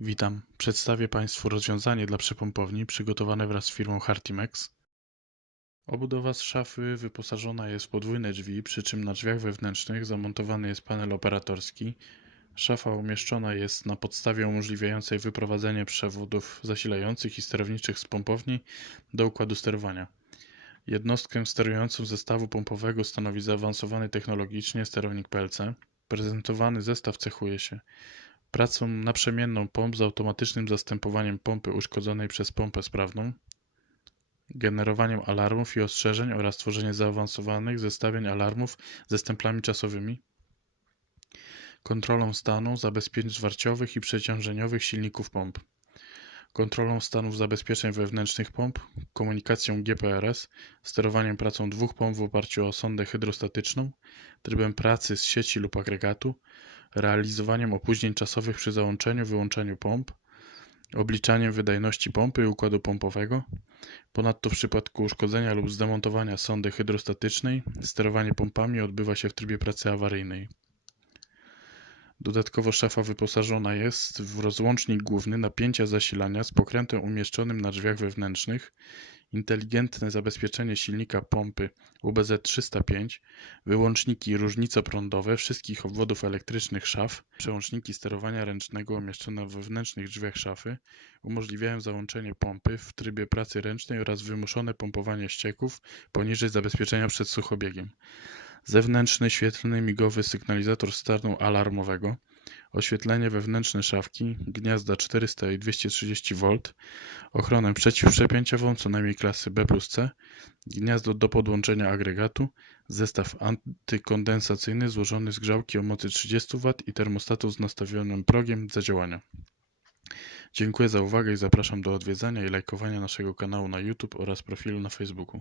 Witam. Przedstawię Państwu rozwiązanie dla przepompowni przygotowane wraz z firmą Hartimex. Obudowa z szafy wyposażona jest w podwójne drzwi, przy czym na drzwiach wewnętrznych zamontowany jest panel operatorski. Szafa umieszczona jest na podstawie umożliwiającej wyprowadzenie przewodów zasilających i sterowniczych z pompowni do układu sterowania. Jednostkę sterującą zestawu pompowego stanowi zaawansowany technologicznie sterownik PLC. Prezentowany zestaw cechuje się pracą naprzemienną pomp z automatycznym zastępowaniem pompy uszkodzonej przez pompę sprawną, generowaniem alarmów i ostrzeżeń oraz tworzenie zaawansowanych zestawień alarmów ze stemplami czasowymi, kontrolą stanu zabezpieczeń zwarciowych i przeciążeniowych silników pomp, kontrolą stanów zabezpieczeń wewnętrznych pomp, komunikacją GPRS, sterowaniem pracą dwóch pomp w oparciu o sondę hydrostatyczną, trybem pracy z sieci lub agregatu, realizowaniem opóźnień czasowych przy załączeniu wyłączeniu pomp, obliczaniem wydajności pompy i układu pompowego. Ponadto w przypadku uszkodzenia lub zdemontowania sondy hydrostatycznej sterowanie pompami odbywa się w trybie pracy awaryjnej. Dodatkowo szafa wyposażona jest w rozłącznik główny napięcia zasilania z pokrętem umieszczonym na drzwiach wewnętrznych, inteligentne zabezpieczenie silnika pompy UBZ-305, wyłączniki różnicoprądowe wszystkich obwodów elektrycznych szaf, przełączniki sterowania ręcznego umieszczone w wewnętrznych drzwiach szafy umożliwiają załączenie pompy w trybie pracy ręcznej oraz wymuszone pompowanie ścieków poniżej zabezpieczenia przed suchobiegiem. Zewnętrzny świetlny migowy sygnalizator stanu alarmowego, oświetlenie wewnętrzne szafki, gniazda 400 i 230 V, ochronę przeciwprzepięciową co najmniej klasy B plus C, gniazdo do podłączenia agregatu, zestaw antykondensacyjny złożony z grzałki o mocy 30 W i termostatu z nastawionym progiem zadziałania. Dziękuję za uwagę i zapraszam do odwiedzania i lajkowania naszego kanału na YouTube oraz profilu na Facebooku.